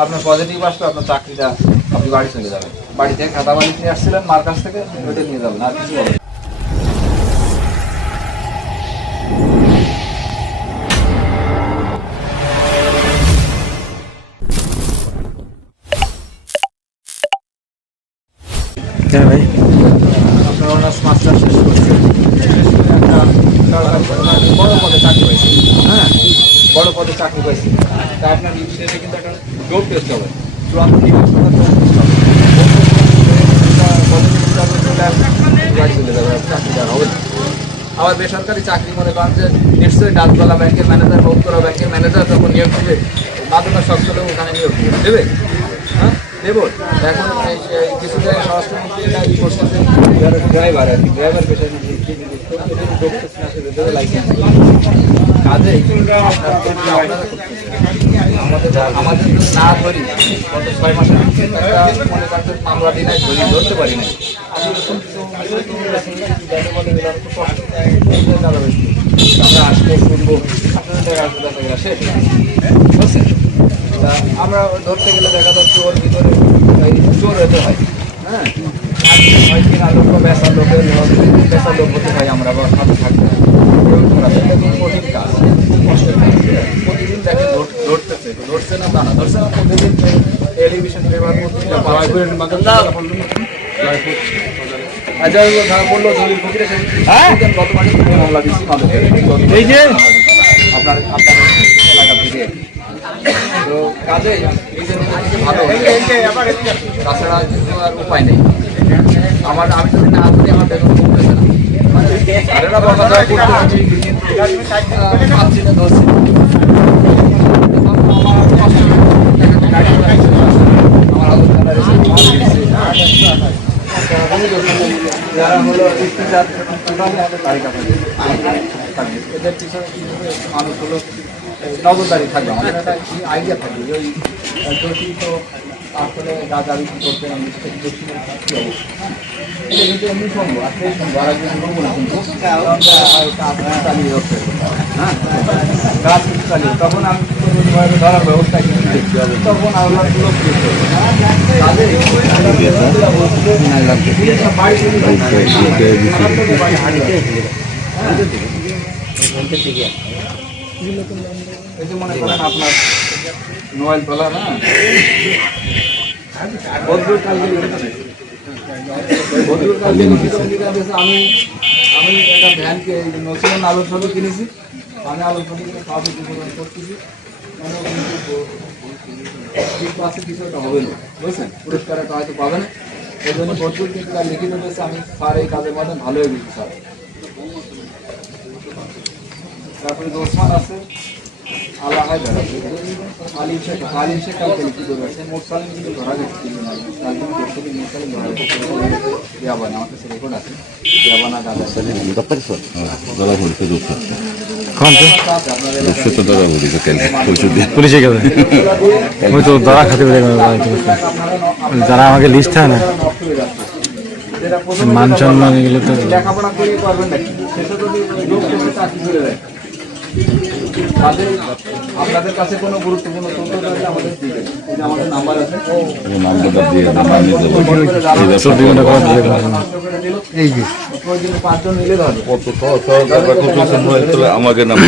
আপনার পজিটিভ আসলে আপনার চাকরিটা আপনি বাড়ি চলে যাবেন। বাড়ি থেকে খাতা বাড়ি নিয়ে আসছিলেন মার কাছ থেকে, ওইটা নিয়ে যাবেন, আর কিছু হবে। হ্যাঁ ভাই, আপনার অনার্স মাস্টার শেষ করছে, একটা বড় পদে চাকরি পাইছে, হ্যাঁ বড় পদে চাকরি পাইছে, তা আপনার শেষে কিন্তু একটা জব টেস্ট হবে, চূড়ান্ত গাড়ি চলে যাবে, চাকরি দেওয়া হবে। আবার বেসরকারি চাকরি মনে করেন যে নিশ্চয়ই ডাকবালা ব্যাংকের ম্যানেজার, ভোক্তরা ব্যাংকের ম্যানেজার যখন নিয়োগ দেবে, মাদকা সবচেয়ে ওখানে নিয়োগ দেবে, হ্যাঁ দেব। এখন কিছু জায়গায় স্বরাষ্ট্রমন্ত্রী ড্রাইভার আর কি, ড্রাইভার পেশায় কাজে আমাদের না ধরি গত 6 মাসের মনে করেন মামলাটি নাই ধরতে পারি না। আমরা আসবো শুনবো আপনাদের দেখা শেষ বুঝছেন। আমরা ধরতে গেলে দেখা যাচ্ছে ওর ভিতরে চোর হতে হয়, হ্যাঁ লোক বেসার লোকের বেসার লোক হতে হয় আমরা, বা সাথে থাকতে হয়, কঠিন কাজ, কষ্টের কাজ। প্রতিদিন দেখে ধরছে না তা না, ধরছে না প্রতিদিন টেলিভিশন পেপার পত্রিকা বললো দলিল ফকিরে গত মাসে মামলা দিচ্ছি এই যে আপনার এলাকা থেকে। তো কাজে ভালো তাছাড়া কিন্তু আর উপায় নেই। আমি যদি না করি আমার বেতন কমতেছে না, আরেরা বলা যায় করতেছি কিন্তু পাচ্ছি না, ধরছি আমার আলোচনা যারা হলো এদের পিছনে মানুষ হলো নজরদারি থাকবে, আমাদের একটা আইডিয়া থাকবে যে ওই দোষী তো আসলে গাঁজা বিক্রি করতে এটা কিন্তু এমনি সম্ভব, আসলে সম্ভব, আর একজন নেবো না কিন্তু চালিয়ে যাচ্ছে, হ্যাঁ গাছ কিছু চালিয়ে, তখন আমি ধরার ব্যবস্থা কিন্তু দেখতে হবে, তখন আল্লাহ লোক এই যে মনে করেন আপনার মোবাইল তোলা না আমি একটা ভ্যানকে নতুন আলু ছবি কিনেছি, আমি আলু ছবি খাওয়া করতেছি, কিছু একটা হবে না বুঝছেন, পুরস্কার একটা হয়তো পাবে না, এই জন্য বদুল কিন্তু লিখিত দিয়েছে আমি স্যার এই কাজের মধ্যে ভালো হয়ে গেছি স্যার। তারপরে ওসমান আছে, আল্লাহ আলিম শেখ কালকে লিখিত রয়েছে, মোরসালিম কিন্তু ধরা গেছে, কালকে মোরসালিম ধরা গেছে, ইয়াবানা আমার কাছে রেকর্ড আছে, ইয়াবানা গাঁজা যারা আমাকে লিস্ট হয় না মান সম্মান এগুলো তো লেখাপড়া করে পারবেন নাকি, সেটা যদি চাকরি করে দেয়। আপনাদের কাছে কোনো গুরুত্বপূর্ণ তথ্য থাকলে আমাদের দিবেন, এই যে আমাদের নাম্বার আছে, এই যে প্রয়োজনে 5 জন নিলে ধরবে, আমাকে নাম